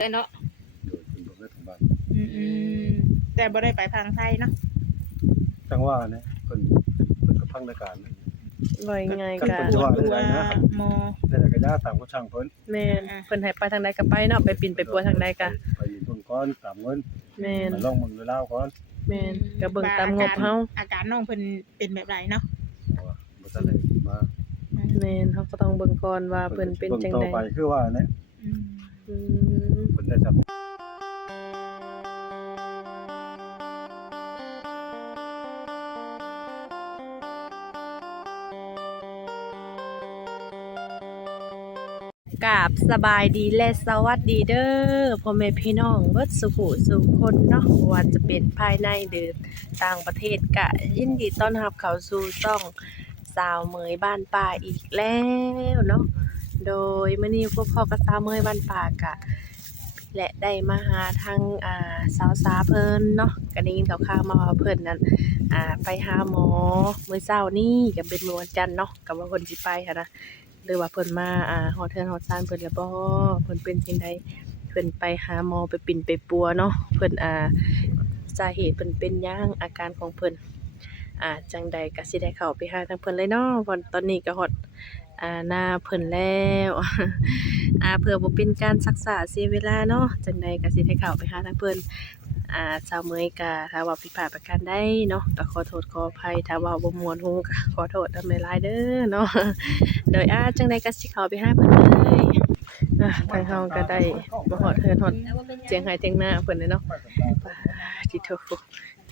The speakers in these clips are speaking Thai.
ได้เนาะโดยคุณบ่ได้ทางบ้านอืมแต่บ่ได้ไปพังไทยเนาะจังว่าเนี่ยเพิ่นเพิ่นก็พังรายการนั่นว่ายังไงก็กะเป็นปจังหววะดดูว่าหมอนั่นแหละก็ย่าตามก็ช่างเพิ่นแม่นเพิ่นให้ไปทางใดก็ไปเนาะไปปิ่นไปปัวทางใดกะไปยืนเพิ่นก่อนตามเงินแม่นมาลองมึงเวลาก่อนแม่นก็เบิ่งตามงบเฮาอาการน้องเพิ่นเป็นแบบไรเนาะเพราะว่าบ่ทันได้มาแม่นเฮาก็ต้องเบิ่งก่อนว่าเพิ่นเป็นจังบิ่ได๋ต่อไปคือว่าเนี่ยอืมอืมเพิ่ นได้จับกาบสบายดีและสวัสดีเด้อพ่อแม่พี่น้องเบิดสุขุสุขคนเนาะว่าจะเป็นภายในหรือต่างประเทศกะ ยินดีต้อนรับเขาสู่ช่องสาวเมยบ้านป่าอีกแล้วเนาะโดยมื้อนี้พวกพ่อกับสาวเมยบ้านป่ากะ และได้มาหาทางอ่าสาวสาเพิ่นเนาะก็ได้ยินข่าวๆมาว่าเพิ่นนั้นอ่าไปหาหมอมื้อเช้านี้ก็เป็นมื้อวันจันทร์เนาะก็ว่าเพิ่นสิไปหันนะหรือว่าเพิ่นมาอ่าฮอดเทือนฮอดซานเพิ่นแล้วบ่เพิ่นเป็นจังไดเพิ่นไปหาหมอไปปิ่นไปปัวเนาะเพิ่นอ่าสาเหตุเพิ่นเป็นหยังอาการของเพิ่นอ่าจังใดก็สิได้เข้าไปหาทางเพิ่นเลยเนาะเพราะตอนนี้ก็ฮอด อ่าหน้าเพิ่นแล้วอ่าเพื่อบ่เป็นการซักษาเสียเวลาเนาะจังใดก็สิได้เข้าไปหาทางเพิ่นอ่าสาวเมยก็ถ้าว่าผิดพลาดประการใดเนาะก็ขอโทษขออภัยถ้าว่าบ่ม่วนฮู้ก็ขอโทษนำหลายๆเด้อเนาะโดยอาจังใดก็สิเข้าไปหาเพิ่นเลยอะทางเฮาก็ได้มาฮอดเฮือนฮอดเจียงไห้เจียงหน้าเพิ่นเลยเนาะจิโทฟุ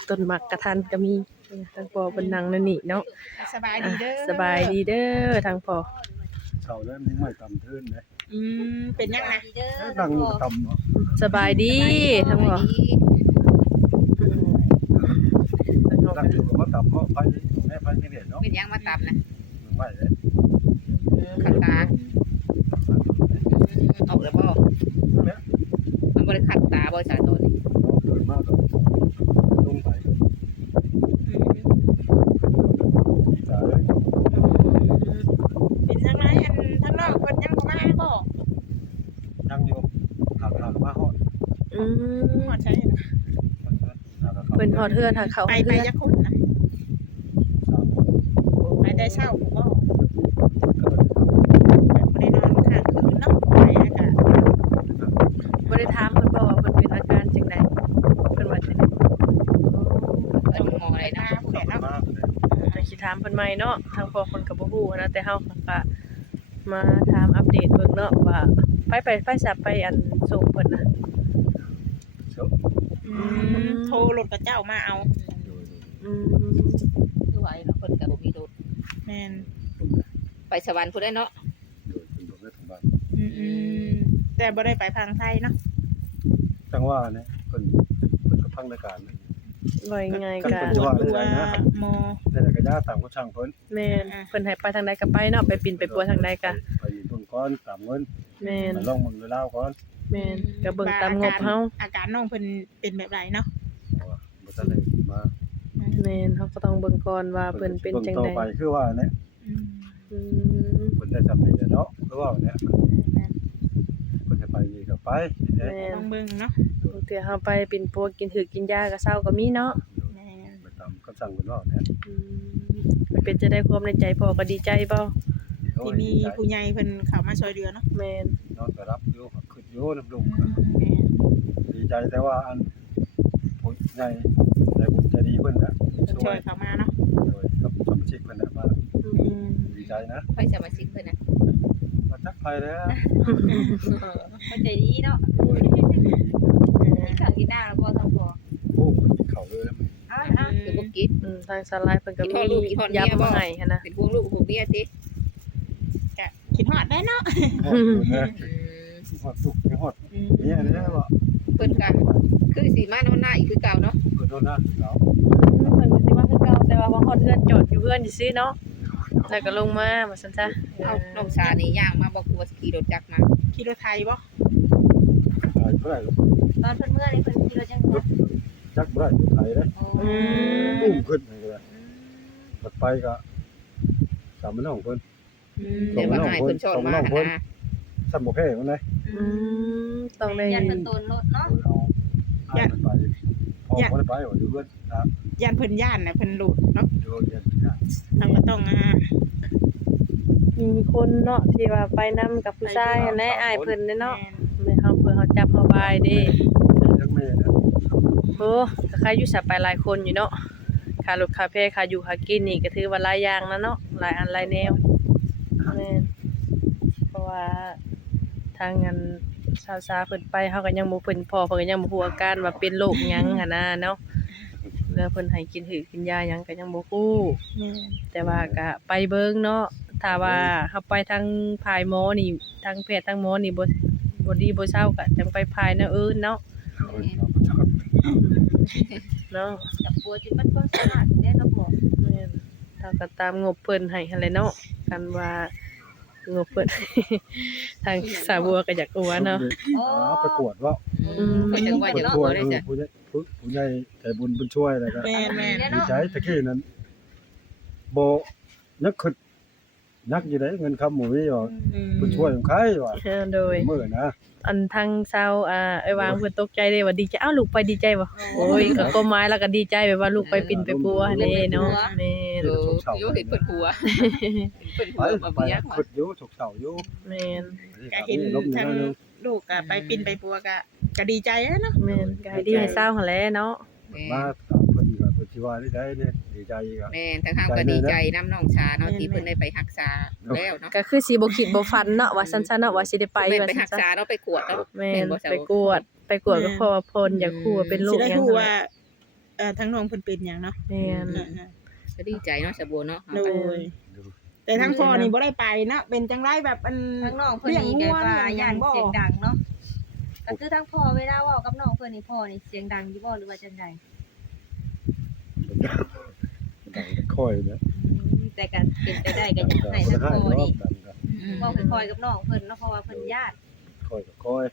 ต้นหมักกระทันก็มี ทางพ่อเพิ่นนั่งนั่นนี่เนาะสบายอะดีเด้อสบายดีเด้อทางพ่อเช้าแล้วมีไม่ตำทื่นนะอืมเป็นยังไงนั่งตำเนาะสบายดีทางพ่ออืมทางเฮานั่ก็งอยู่ก็มาตำเพราะไปแม่ไปไม่เห็นเนาะเป็นยังมาตำนะไม่เลย ขันตาออกแล้วบ่มันบ่ได้ขัดตาบ่สาตัวนี่ โดยมากก็ลงไป อืม ดีใจเลย เป็นยังไงอันทั้งนอกเพิ่นยังบ่มาบ่ นั่งอยู่หักหักมาฮอด อืมฮอดใช่นะเพิ่นฮอดเฮือนหาเขาไปเฮืไปอนจักคนนะสามคนไปได้เช้าผมบ่ก็บ่ได้นอนค้างคืนเนาะไปแล้วก็บ่ได้ถามเพิ่นบ่ว่าเพิ่นเป็นอาการจังไดเพิ่นว่าจังไดเอิ้นหมออะไรนะผู้ใดขับเนาะมากเลยก็สิถามเพิ่นใหม่เนาะทางพ่อเพิ่นก็บ่ฮู้นะแต่เฮาก็มาถามอัปเดตเบิ่งเนาะว่าไปไปไปสับไปอันส่งเพิ่นน่ะ เช้าอืมโทรรถกับเจ้ามาเอา โดยอืมคือว่าเนาะเพิ่นก็บ่มีรถแม่นไปสวรรค์พุ่นได้เนาะโดยคุณบ่ได้ทางบ้านอืมอืมแต่บ่ได้ไปพังไทยเนาะจังว่าเนี่ยเพิ่นเพิ่นก็พังรายการนั่นว่ายังไงก็ก็เป็นปวดดูว่าหมอนั่นแหละก็ย่าตามก็ช่างเพิ่นแม่นเพิ่นให้ไปทางใดก็ไปเนาะไปปิ่นไปปัวทางใดก็ไปยืนเพิ่นก่อนตามเงิน แม่นมาลองมึงเวลาก่อนแม่นก็เบิ่งตามงบเฮาอาการน้องเพิ่นเป็นแบบไรเนาะเพราะว่าบ่ทันได้มาแม่นเฮาก็ต้องเบิ่งก่อนว่าเพิ่นเป็นจังบิ่ไดต่อไปคือว่าเนี่ยอืมอืมเพิ่นได้จำนี่เนาะคือว่าเนี่ยเพิ่นให้ไปนี่ก็ไปเด้แม่นต้องเบิ่งเนาะบางเทื่อเฮาไปปิ่นปัวกินถือกินยาก็เศร้าก็มีเนาะแม่นไปตามคำสั่งเพิ่นว่าเนี่ยอืมมันเป็นจะได้ความในใจพ่อก็ดีใจบ่ ที่มีผู้ใหญ่เพิ่นเข้ามาช่วยเหลือเนาะแม่นนอนก็รับอยู่ขึ้นอยู่น้ำลูกแม่นดีใจแต่ว่าอันผู้ใหญ่ใจบุญใจดีเพิ่นน่ะเพิ่นช่ช่ววยยเข้ามาเนาะโดยกับสมาชิกเพิ่นน่ะมาอืมดีใจนะไปสมาชิกเพิ่นน่ะมาจักไปแล้วเพิ่นใจดีเนาะโดยที่ข้างที่หน้าแล้วบ่ต้องพอโอ้เพิ่นกินข้าวเลยแล้วมันอ้าวคือบ่กิน อืมทางสไลด์เพิ่นก็กินมีฮอดลูกกินฮอดเมียยับบ่ มาให้หันนะเป็นพวกลูกพวกเมียติก็คิด ฮอดได้เนาะฮอดอยู่นะอืมฮอดลูกฮอดอืมเมียนี่ว่าเพิ่นก็คือสิมานอนหน้าอีกคือเก่าเนาะเพิ่นโดนหน้าคือเก่าเพิ่นก็สิว่าคือเก่าแต่ว่าบางคนเพื่อนจอดอยู่เพื่อนซื่อๆเนาะแล้วก็ลงมาว่าซั่นซะเอาน้องชานี่ย่างมาบ่กลัวขี่รถจักรมาขี่รถไทยบ่ตายเท่าไหร่ลูกตอนเพิ่นเมื่อนี่เพิ่นขี่รถจักรมาจักบ่ได้ไทยเด้อืมอุ้มขึ้นเลยบัดไปก็สามมันน้องเพิ่น เดี๋ยวว่าให้เพิ่นชอบมาหั่นนะสมบ่แพ้มันเลยอืมต้องได้ยันเป็นตนรถเนาะโดยเอาอ้ายมันไปพ่อบ่ได้ไปว่าอยู่เพิ่นนะย่านเพิ่นย่านน่ะเพิ่นหลุดเนาะอยู่เรียนกันทางก็ต้องอ่ามีคนเนาะที่ว่าไปนํกับผู้ชายหั่นแหละอ้ายเพิ่นเด้เนาะแม่นแม่เฮาเพิ่นเฮาจับเฮาบายเด้ยังแม่นะโอ้ก็ใครอยู่สับไปหลายคนอยู่เนาะค่ารถค่าแพค่าอยู่ค่ากินนี่ก็ถือว่าหลายอย่างนะเนาะหลายอันหลายแนว แม่นเพราะว่าทางงานสาวซาเพิ่นไปเฮาก็ยังบ่เพิ่นพอเพิ่นก็ยังบ่ฮู้อาการว่าเป็นโรคหยังหั่นนะเนาะแล้วเพิ่นให้กินหือกินยาหยังก็ยังบ่ฮู้แม่นแต่ว่าก็ไปเบิ่งเนาะถ้าว่าเฮาไปทางภายหมอนี่ทางแพทย์ทางหมอนี่บ่บ่ดีบ่เศร้าก็จังไปภายแนวอื่นเนาะเพิ่นเอาไปทอดเนาะจับปัวจิตมันก็สลัดได้เนาะบอกแม่ นถ้าก็ตามงบเพิ่นให้หั่นแหละเนาะกันว่างบเพิ่น ทางสาวบัวก็อยากอวเนาะ อ๋อไปกวดว่าอืม เพิ่นจังว่าจะช่เนาะวยได้จ้ะ ผู้ใหญ่ผู้ผู้ใหญ่ใจบุญเพิ่นช่วยแล้วก็แม่นแม่น ดีใจตะกี้นั้นบ่นักขึ้น นักอยู่ได้เงินคำหมูนี่ว่าอืมเพิ่นช่วยของใครว่าเออโดยมื้อนะอันทางสาวอ่าไอ้วางเพิ่นตกใจเลยว่าดีใจอ้าวลูกไปดีใจบ่โอ้ยก็ก้มไม้แล้วก็ดีใจแบบว่าลูกไปปิ่นไปปัวเด้เนาะแม่นเอออยู่เห็นเพิ่นหัวเพิ่นไปหัวบ่ไปมียักขึ้นอยู่สุกเสาอยู่แม่นก็เห็นลบอยู่ทางแล้วนึงลูกก็ไปปินไปปัวก็ก็ดีใจแล้วเนาะแม่นก็ให้ดีให้เศร้าหั่นแหละเนาะมา สิว่าได้ได้เนี่ยดีใจก็แม่นทั้งเฮาก็ดีใจนํน้องชาเนาะที่เพิ่นได้ไปรักษาแล้วเนาะก็คือสิบ่คิดบ่ฝันเนาะว่าซั่นๆเนาะว่าสิได้ไปไปว่าไปรักซั่นษาเนาะไปกวดเนาะๆแม่นบ่สาวไปกวด ไปกวดก็เพราะว่าเพิ่นอยากฮู้ว่าเป็นโรสิคได้หยังฮู้ว่าเอ่อทั้งน้องเพิ่นเป็นหยังเนาะแม่นอ่าก็ดีใจเนาะสะบัวเนาะๆโดยแต่ทั้งพ่อนี่บ่ได้ไปเนาะเป็นจังไรแบบอัน ทั้งน้องเพิ่นนี่ก็ว่าย่านเสียงดังเนาะก็คือทั้งพ่อเวลาเว้ากับน้องเพิ่นนี่พ่อนี่เสียงดังอยู่บ่หรือว่าจังได ดังค่อยนะแต่ก็เป็นไปได้ก็อยากให้ทั้งให้พ่อรอนี่บดังก็เว้าค่อยๆกับน้องเพิ่นเนาะเพราะว่าเพิ่นญาติค่อยก็ค่อย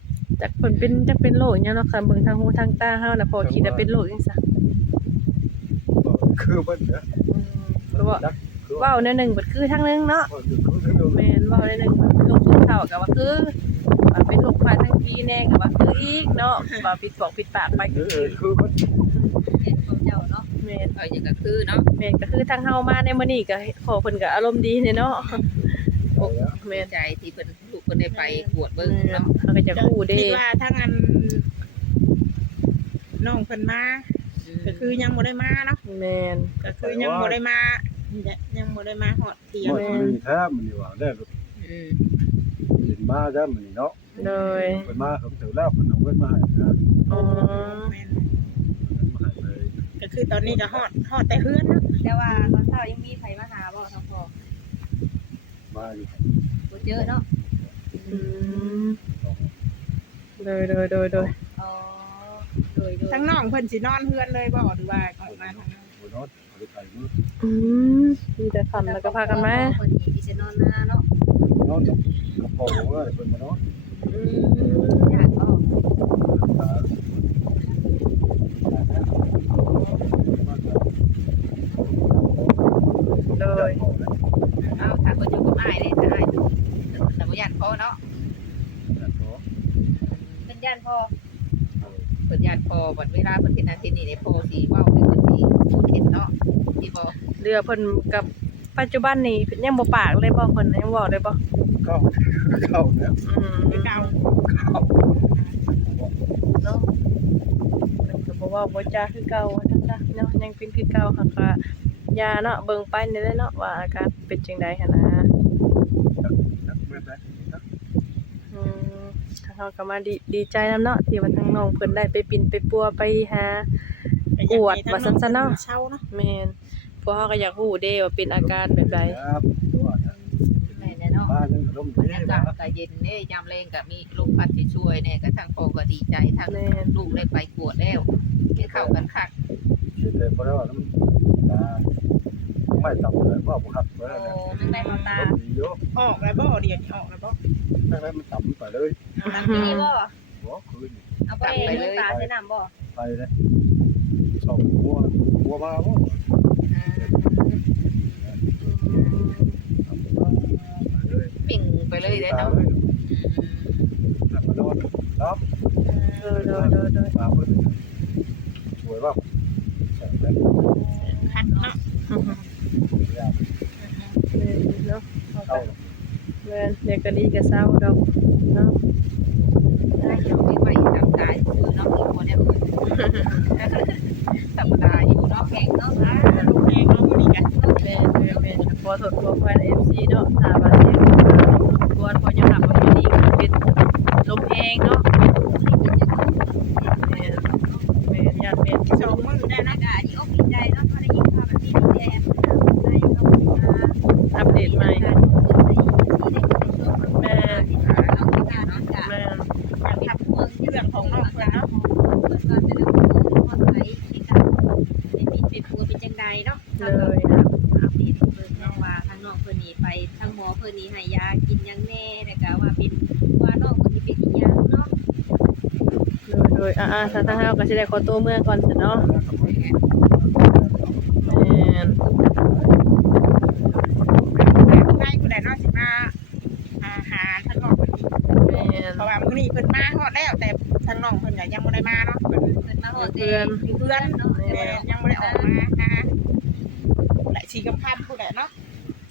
จักเพิ่นเป็นจักเป็นโรคหยังเนาะค่ะเบิ่งทางหูทางตาเฮาน่ะพอคิดว่าเป็นโรคจังซั่นคือเพิ่นเด้อเพราะว่าจักคือเว้าแนวหนึงบัดคือทางหนึงเนาะว่าคือคือคือแม่นเว้าแนวหนึงว่าเป็นโรคซึมเศร้าก็ว่าคือ ว่าเป็นโรคพาทางปีแน่ก็ว่าคืออีกเนาะว่าผิดปอกผิดปากไปเอคืออคือเพิ่นเห็นของเจ้าเนาะแม่นเอออย่างก็คือเนาะแม่นก็คือทางเฮามาในมื้อนี้ก็พอเพิ่นก็อารมณ์ดีเนี่ยเนาะแม่นใจที่เพิ่นลูกเพิ่นได้ไปกวดเบิ่งแม่นเนาะเฮาก็จะฮู้เด้คิดว่าทั้งอันน้องเพิ่นมาก็คือยังบ่ได้มาเนาะแม่นก็คือยังบ่ได้มานี่แหละยังบ่ได้มาฮอดเที่ยงมันมีแท้มันนี่ว่าได้อื มเห็นมาจ้ะมันนี่เนาะโดยเพิ่นมาเขาถือแล้วเพิ่นเอาเงินมาให้นะอ๋อแม่นเงินมาให้เลยก็คือตอนนี้ก็ฮอดฮอดแต่เฮือนเนาะแต่ว่าตอนเช้ายังมีไผมาหาบ่ทั้งพ่อมาอยู่บ่เจอเนาะอืมโดยโดยโดยโดยอ๋อโดยโดยทั้งน้องเพิ่นสินอนเฮือนเลยบ่หรือว่าออกมาทางนั้นบ่นอนบ่ได้ไปมื้ออืมมีแต่ฝันแล้วก็พากันมาเพิ่นนี่ที่จะนอนนาเนาะนอน พอเอ้ยเพิ่นมานอนอืมญาติบ่ตาโดยเอาถ้าเพิ่นอยู่กับอ้ายเด้ถ้าอ้ายแต่บ่ย่านพ่อเนาะเป็นญาติพ่อเพิ่นย่านพ่อบัดเวลาเพิ่นเฮ็ดนั่นเฮ็ดนี่ได้พ่อสิเว้าเพิ่นสิพูดเห็นเนาะที่บ่เรือเพิ่นกับปัจจุบันนี่เพิ่นยังบ่ปากเลยบ่เพิ่นยังเว้าได้บ่ เข้าเข้าแล้วอืมคือเก่าเข้าเนาะเพิ่นก็บ่เว้าบ่จาคือเก่าว่าซั่นซะเนาะยังเป็นคือเก่าหักก็ยาเนาะเบิ่งไปนี่แหละเนาะว่าอาการเป็นจังได๋หั่นนะจักเมื่อไหร่อืมทางเฮาก็มาดีดีใจนํเนาะที่ว่าทางน้องเพิ่นได้ไปปิ่นไปปัวไปหาปวดว่าซั่นซะเนาะ เช้าเนาะแม่นพวกเฮาก็อยากฮู้เด้ว่าเป็นอาการแบบใดครับ ลมบรรนี่ยากานะศก็เย็นเด้ยามแลงก็มีลมพัดช่วยๆแน่ก็ทางพ่อก็ดีใจทางแม่นลูกได้ไปกวดแล้วกินข้าวกันคักเสียใจเพราะว่าน้ำตาไม่ต่ำเลยว่าบุคับเมื่อโอ้เนี่ยจังได๋พ่อตาลมดีเยอะออกแล้วบ่เดี๋ยวนี้ออกแล้วบ่ถ้าไม่มันต่ำไปเลยเอานั้นมีบ่หัวคืนเอาไปเลี้ยงตาใส่น้ำบ่ไปเลยสองหัวหัวมาบ่ มิ่ง ไปเลยได้ตาเนาะเลยอืมทำมาโดนรับโดยโดยโดยโดยมาเพิ่นช่วยว่าแสนแล้วคันเนาะยากเออเนาะเข้าแม่นเด็กก็ดีก็เศร้าดอกเนาะได้เอาไปไว้ตามกายคือเนาะอีกคนเนี่ยธรรมดาอยู่เนาะแพงเนาะลูกแพงเนาะบ่นี่กันแม่นแม่นแม่นขอโทษขออภัย FC เนาะถ้าว่าเยโดยอ่าๆถ้าทางเฮาก็สิได้ขอตัวเมื่อก่อนซะเนาะแม่นได้ผู้ใดเนาะสิมาอาหาทางน้องเพิ่นอีกแม่นเพราะว่ามื้อนี้เพิ่นมาฮอดแล้วแต่ทางน้องเพิ่นก็ยังบ่ได้มาเนาะเพิ่นเพิ่นมาฮอดเด้อยู่เพื่อนเนาะแม่ยังบ่ได้ออกมานะหลายชีกำคับผู้ใดเนาะ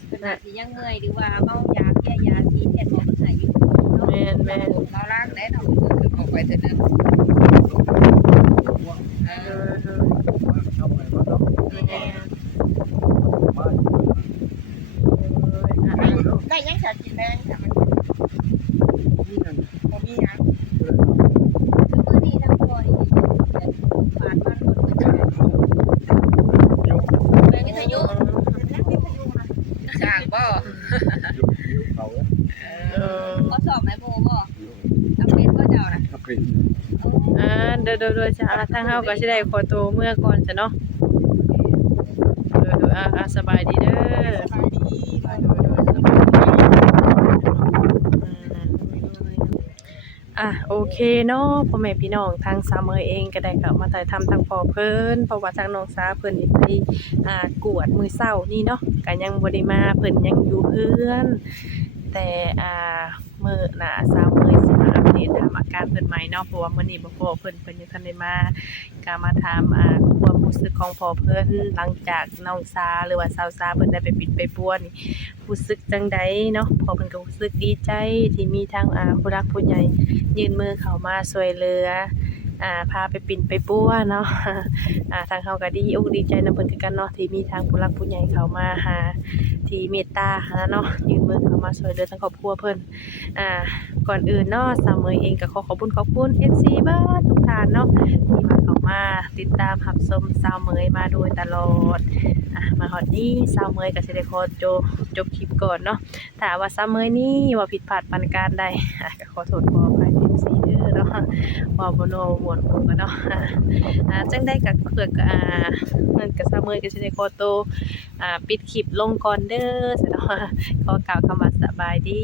เพิ่นอาจสิยังเมื่อยหรือว่าเมายาแก้ยาที่แพทย์บอกเพิ่นให้อยู่เนาะแม่นแม่นเราล่างได้เนาออกไปเถอะนะเอ โด อย โดย เข้าไปว่าต้อง แม่น มา โดยอะ ได้ได้ยังจะกินแดงค่ะมัน ที่นั่น บ่มีหยัง คือมื้อนี้ทางพ่อนี่จะปาดมันคนก็จะ ยก แม่วิทยุ เป็นนักวิทยุนะ ช่างบ่ ยกนิ้วเขา เออ ก็สอบไหมโบบ่ทำเป็นก็เจ้าน่ะ ถ้าเป็น อ่าเดยวๆๆจ้ะอาทางเฮาก็สิได้ขอตัวเมื่อก่อนจ้ะเนาะโดยๆอ่าอ่าสบายดีเด้อสบายโดยสบายดีอะโอเคเนาะพ่อแม่พี่น้องทางสามเมยเองก็ได้กลับมาถ่ายทำทางพอเพิ่นเพราะว่าทางน้องสาวเพิ่นนี่ไปอ่ากวดมือเช้านี่เนาะก็ยังบ่ได้มาเพิ่นยังอยู่เพื่อน แต่อ่ามือหน้าสาวเมยสิมาอั ปเดตถามอาการเพิ่นใหม่เนาะเพราะว่ามื้อนี้บ่พอเพิ่นเพิ่นยังทันได้มาก็มาถามอ่าความรู้สึกของพ่อเพิ่นหลังจากน้องสาหรือว่าสาวสาเพิ่นได้ไปปิดไปปัวนี่รู้สึกจังใดเนาะพอเพิ่นก็รู้สึกดีใจที่มีทางอ่าผู้รักผู้ใหญ่ยื่นมือเข้ามาช่วยเหลือ อ่าพาไปปิ่นไปปัวเนาะอ่าทางเฮาก็ดีอกดีใจนำเพิ่นคือกันเนาะที่มีทางผู้รักผู้ใหญ่เขามาหาที่เมตตาเนาะยืนมือเขามาช่วยเหลือทั้งครอบครัวเพิ่นอ่าก่อนอื่นเนาะสาวเมยเองก็ขอขอบคุณขอบคุณ FC เบิดทุกท่านเนาะที่มาเข้ามาติดตามรับชมสาวเมยมาโดยตลอดอะมาฮอดนี้สาวเมยกับสิได้ขอจบจบคลิปก่อนเนาะถ้าว่าสาวเมยนี่ว่าผิดพลาดปานการใดอะก็ขอโทษขออภัยเป็นสี บ่บ่นม่วนหูกันเนาะอ่าจังได้กับเพื่อกอ่านั่นกับสาวเมยก็สิได้ขอโตอ่าปิดคลิปลงก่อนเด้อซะเนาะขอกล่าวคำว่าสบายดี